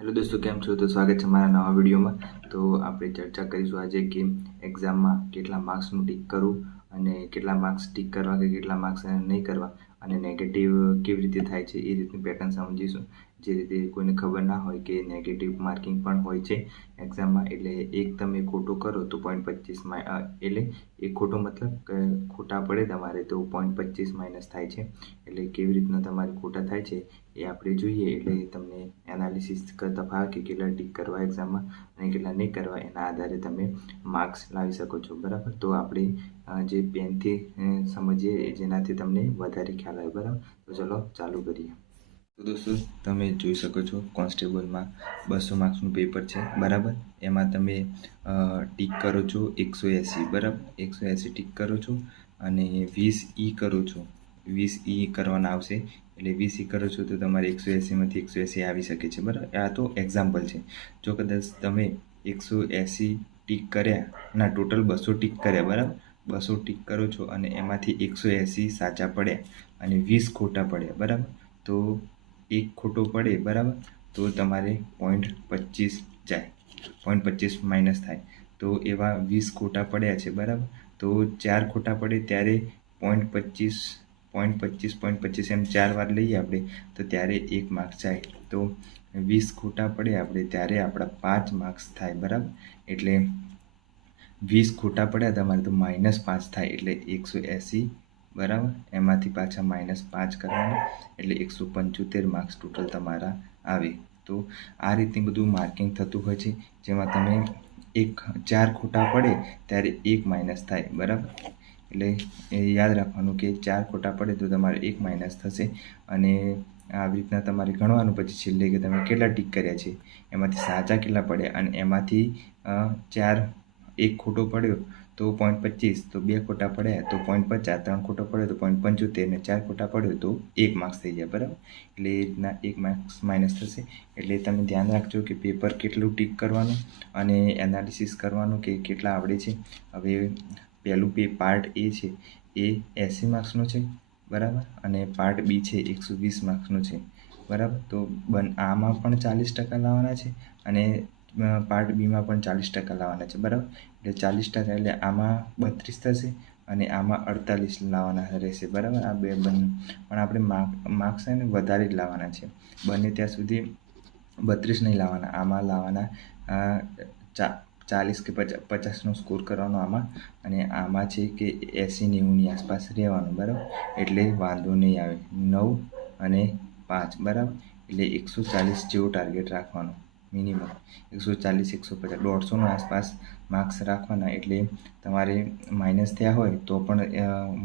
Hello दोस्तों, केम छो? तो स्वागत है हमारा नवा विडियोમાં। તો આપણે ચર્ચા કરીશું આજે કે એક્ઝામમાં કેટલા માર્ક્સનું ટીક કરવું અને કેટલા માર્ક્સ ટીક કરવા કે કેટલા માર્ક્સ નહીં કરવા અને નેગેટિવ કેવી રીતે થાય છે એ રીતની પેટર્ન સમજીશું। જે રીતે કોઈને ખબર ના હોય કે નેગેટિવ માર્કિંગ પણ હોય છે એક્ઝામમાં। એટલે એક તમે ખોટું કરો તો 0.25 એટલે એક ખોટો મતલબ કે ખોટા પડે તમારે તો 0.25 માઇનસ થાય છે। એટલે કેવી રીતના તમારે ખોટા થાય છે એ આપણે જોઈએ એટલે તમને એનાલિસિસ કરતા ફાવે કે કેટલા ટીક કરવા એક્ઝામમાં અને કેટલા નહીં કરવા એના આધારે તમે માર્ક્સ લાવી શકો છો, બરાબર। તો આપણે જે પેનથી સમજીએ જેનાથી તમને વધારે ખ્યાલ આવે, બરાબર। તો ચલો ચાલુ કરીએ। તો દોસ્તો તમે જોઈ શકો છો કોન્સ્ટેબલમાં 200 માર્ક્સનું પેપર છે, બરાબર। એમાં તમે ટીક કરો છો 180, બરાબર। 180 ટીક કરો છો અને 20 ઈ કરો છો। 20 ઈ કરવાના આવશે એટલે 20 ઈ કરો છો તો તમારે 180માંથી 180 આવી શકે છે, બરાબર। આ તો એક્ઝામ્પલ છે। જો કદાચ તમે 180 ટીક કર્યા ના ટોટલ 200 ટીક કર્યા, બરાબર। 200 ટીક કરો છો અને એમાંથી 180 સાચા પડ્યા અને 20 ખોટા પડ્યા, બરાબર। તો એક ખોટો પડે, બરાબર, તો તમારે 0.25 જાય, 0.25 માઇનસ થાય। તો એવા 20 ખોટા પડ્યા છે, બરાબર। તો 4 ખોટા પડે ત્યારે 0.25 0.25 એમ 4 વાર લઈએ આપણે તો ત્યારે 1 માર્ક્સ જાય। તો 20 ખોટા પડે આપણે ત્યારે આપણા 5 માર્ક્સ થાય, બરાબર। એટલે 20 ખોટા પડ્યા તમારે તો -5 થાય એટલે 180, બરાબર। એમાંથી પાછા -5 કરવાના એટલે 175 માર્ક્સ ટોટલ તમારા આવે। તો આ રીતે બધું માર્કિંગ થતું હોય છે, જેમાં તમે 4 ખોટા પડે ત્યારે 1 માઇનસ થાય, બરાબર। એટલે એ યાદ રાખવાનું કે 4 ખોટા પડે તો તમારે 1 માઇનસ થશે અને આવી રીતના તમારે ગણવાનું પછી છેલ્લે કે તમે કેટલા ટીક કર્યા છે, એમાંથી સાચા કેટલા પડ્યા અને એમાંથી 1 ખોટો પડ્યો તો 0.25, તો 2 ખોટા પડ્યા તો 0.50, 3 ખોટો પડ્યો તો 0.75 ને 4 ખોટા પડ્યો તો 1 માર્ક્સ થઈ જાય, બરાબર। એટલે એ રીતના 1 માર્ક્સ માઇનસ થશે। એટલે તમે ધ્યાન રાખજો કે પેપર કેટલું ટીક કરવાનું અને એનાલિસિસ કરવાનું કે કેટલા આવડે છે। હવે પહેલું પાર્ટ એ છે એ 80 માર્ક્સનો છે, બરાબર, અને પાર્ટ બી છે 120 માર્ક્સનો છે, બરાબર। તો આમાં પણ 40% લાવવાના છે અને પાર્ટ બીમાં પણ 40% લાવવાના છે, બરાબર। એટલે 40% એટલે આમાં 32 થશે અને આમાં 48 લાવવાના રહેશે, બરાબર। આ બે પણ આપણે માર્ક્સ છે ને વધારે જ લાવવાના છે, બને ત્યાં સુધી 32 નહીં લાવવાના, આમાં લાવવાના 40 કે 50નો સ્કોર કરવાનો આમાં અને આમાં છે કે 80-90ની આસપાસ રહેવાનું, બરાબર। એટલે વાંધો નહીં આવે। 9 અને 5, બરાબર, એટલે 140 જેવો ટાર્ગેટ રાખવાનો મિનિમમ, 140 150 150નો આસપાસ માર્ક્સ રાખવાના। એટલે તમારે માઇનસ થયા હોય તો પણ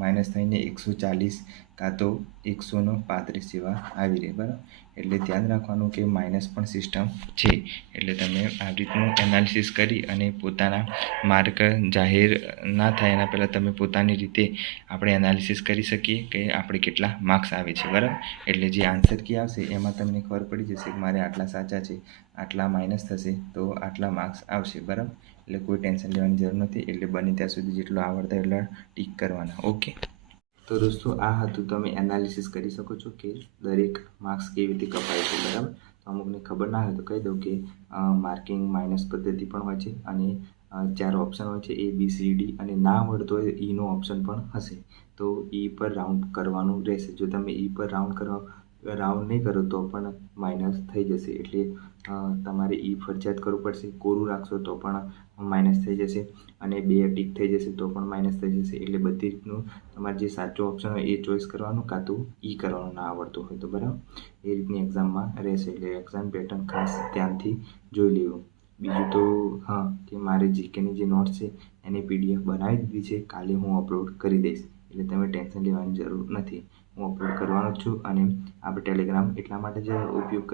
માઇનસ થઈને 140 કાં તો 135 જેવા આવી રહે, બરાબર। એટલે ધ્યાન રાખવાનું કે માઇનસ પણ સિસ્ટમ છે। એટલે તમે આ રીતનું એનાલિસિસ કરી અને પોતાના માર્ક જાહેર ના થાય એના પહેલાં તમે પોતાની રીતે આપણે એનાલિસિસ કરી શકીએ કે આપણે કેટલા માર્ક્સ આવે છે, બરાબર। એટલે જે આન્સર કી આવશે એમાં તમને ખબર પડી જશે કે મારે આટલા સાચા છે, આટલા માઇનસ થશે તો આટલા માર્ક્સ આવશે, બરાબર। એટલે કોઈ ટેન્શન લેવાની જરૂર નથી। એટલે બને ત્યાં સુધી જેટલું આવડતા એટલા ટીક કરવાના, ઓકે। તો દોસ્તો આ હતું, તમે એનાલિસિસ કરી શકો છો કે દરેક માર્ક્સ કેવી રીતે કપાય છે, બરાબર। તો અમુકને ખબર ના હોય તો કહી દઉં કે માર્કિંગ માઇનસ પદ્ધતિ પણ હોય છે અને 4 ઓપ્શન હોય છે, A B C D, અને ના આવડતો હોય ઈનો ઓપ્શન પણ હશે। તો ઈ પર રાઉન્ડ કરવાનું રહેશે। જો તમે ઈ પર રાઉન્ડ નહીં કરો તો પણ માઇનસ થઈ જશે। એટલે તમારે ઈ ફરજિયાત કરવું પડશે। કોરું રાખશો તો પણ માઇનસ થઈ જશે અને 2 ટીક થઈ જશે તો પણ માઇનસ થઈ જશે। એટલે બધી રીતનું તમારે જે સાચો ઓપ્શન હોય એ ચોઈસ કરવાનું કાં તો ઈ કરવાનું ના આવડતું હોય તો, બરાબર। એ રીતની એક્ઝામમાં રહેશે। એટલે એક્ઝામ પેટર્ન ખાસ ધ્યાનથી જોઈ લેવું। બીજું તો હા, કે મારે જીકેની જે નોટ્સ છે એની PDF બનાવી દીધી છે, કાલે હું અપલોડ કરી દઈશ। એટલે તમે ટેન્શન લેવાની જરૂર નથી, હું અપલોડ કરવાનો જ છું। અને આપણે ટેલિગ્રામ એટલા માટે જ ઉપયોગ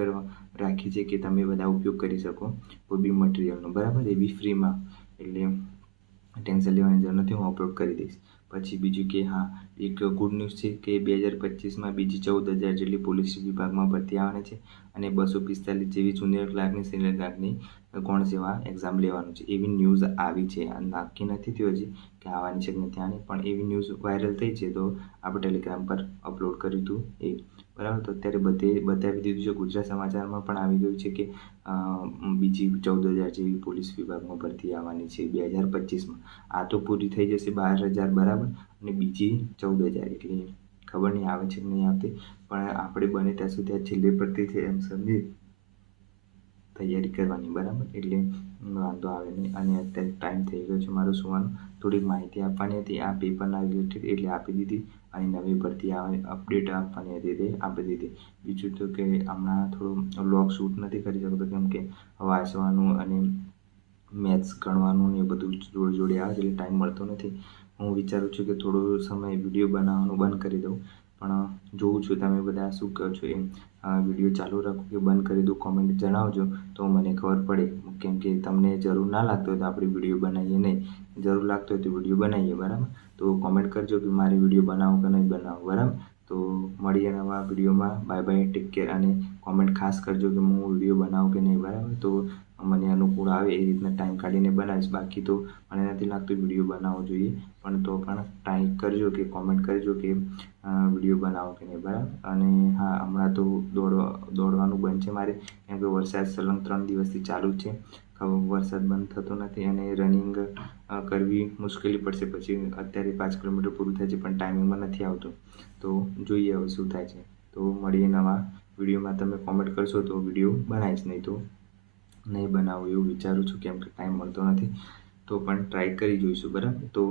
રાખીએ છીએ કે તમે બધા ઉપયોગ કરી શકો કોઈ બી મટીરિયલનો, બરાબર, એ બી ફ્રીમાં। એટલે ટેન્શન લેવાની જરૂર નથી, હું અપલોડ કરી દઈશ। પછી બીજું કે હા, એક ગુડ ન્યૂઝ છે કે 2025માં બીજી 14,000 જેટલી પોલીસ વિભાગમાં ભરતી આવવાની છે અને 245 જેવી જુનિયર ક્લાર્કની, સિનિયર ક્લાર્કની ગૌણ સેવા એક્ઝામ લેવાનું છે, એવી ન્યૂઝ આવી છે। નક્કી નથી થયું હજી કે આવવાની છે કે નથી આની, પણ એવી ન્યૂઝ વાયરલ થઈ છે તો આપણે ટેલિગ્રામ પર અપલોડ કર્યું હતું એ, બરાબર. તો અત્યારે બધે બતાવી દીધું છે. ગુજરાત સમાચારમાં પણ આવી ગયું છે કે બીજી 14,000 જેવી પોલીસ વિભાગમાં ભરતી આવવાની છે 2025માં. આ તો પૂરી થઈ જશે 12,000 બરાબર, અને બીજી 14,000 એટલે ખબર નહીં આવે છે કે નહીં આવતી, પણ આપણે બને ત્યાં સુધી આ છેલ્લી ભરતી છે એમ સમજી તૈયારી કરવાની બરાબર. એટલે વાંધો આવે નહીં. અને અત્યારે ટાઈમ થઈ ગયો છે મારો સુવાનો. થોડીક માહિતી આપવાની હતી આ પેપરના રિલેટેડ એટલે આપી દીધી, અને નવી ભરતી આવે અપડેટ આપવાની હતી તે આપી દીધી. બીજું તો કે હમણાં થોડું વ્લોગ શૂટ નથી કરી શકતો કેમ કે વાંચવાનું અને મેથ્સ ગણવાનું ને એ બધું જોડે જોડે આવે છે એટલે ટાઈમ મળતો નથી. હું વિચારું છું કે થોડો સમય વિડીયો બનાવવાનું બંધ કરી દઉં, પણ જોઉં છું તમે બધા શું કહો છો એમ. વિડીયો ચાલુ રાખું કે બંધ કરી દઉં, કોમેન્ટ જણાવજો તો મને ખબર પડે. કેમ કે તમને જરૂર ના લાગતો હોય તો આપણે વિડીયો બનાવીએ નહીં, જરૂર લાગતો હોય તો વિડીયો બનાવીએ બરાબર. તો કોમેન્ટ કરજો કે મારે વિડીયો બનાવો કે નહીં બનાવો બરાબર. તો મળીએ નવા વિડીયોમાં. Bye bye, take care. અને કોમેન્ટ ખાસ કરજો કે હું વિડીયો બનાવું કે નહીં બરાબર. તો મને અનુકૂળ આવે એ રીતના ટાઈમ કાઢીને બનાવીશ. બાકી તો મને નથી લાગતું વિડીયો બનાવવો જોઈએ, પણ તો પણ ટ્રાય કરજો કે કોમેન્ટ કરજો કે વિડીયો બનાવો કે નહીં બરાબર. અને હા, હમણાં તો દોડવાનું બંધ છે મારે કેમ કે વરસાદ સલંગ 3 દિવસથી ચાલુ જ છે. વરસાદ બંધ થતો નથી અને રનિંગ કરવી મુશ્કેલી પડશે પછી. અત્યારે 5 કિલોમીટર પૂરું થાય છે પણ ટાઈમિંગમાં નથી આવતું. તો જોઈએ હવે શું થાય છે. તો મળીએ નવા વિડીયોમાં. તમે કોમેન્ટ કરશો તો વિડીયો બનાવીશ, નહીં તો નહીં બનાવું એવું વિચારું છું કેમ કે ટાઈમ મળતો નથી. તો પણ ટ્રાય કરી જોઈશું બરાબર. તો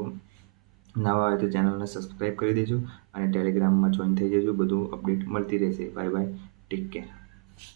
નવા હોય તો ચેનલને સબસ્ક્રાઈબ કરી દેજો અને ટેલિગ્રામમાં જોઈન થઈ જજો. બધું અપડેટ મળતી રહેશે. Bye bye, take care.